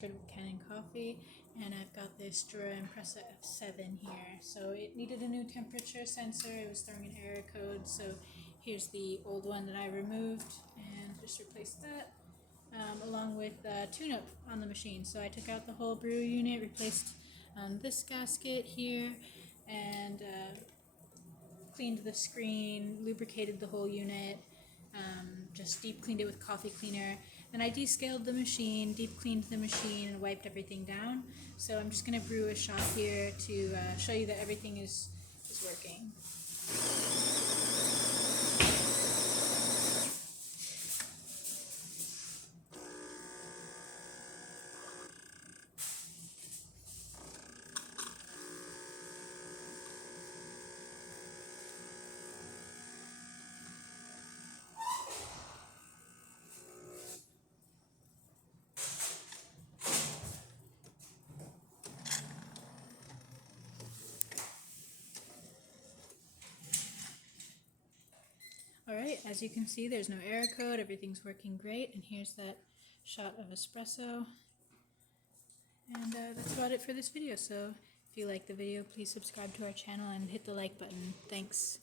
Kanen coffee, and I've got this Jura Espresso F7 here. So it needed a new temperature sensor. It was throwing an error code, so here's the old one that I removed and just replaced that, along with a tune-up on the machine. So I took out the whole brew unit, replaced this gasket here, and cleaned the screen, lubricated the whole unit, just deep cleaned it with coffee cleaner. Then I descaled the machine, deep cleaned the machine, and wiped everything down. So I'm just going to brew a shot here to show you that everything is working. Alright, as you can see, there's no error code, everything's working great, and here's that shot of espresso. And that's about it for this video, so if you like the video, please subscribe to our channel and hit the like button. Thanks.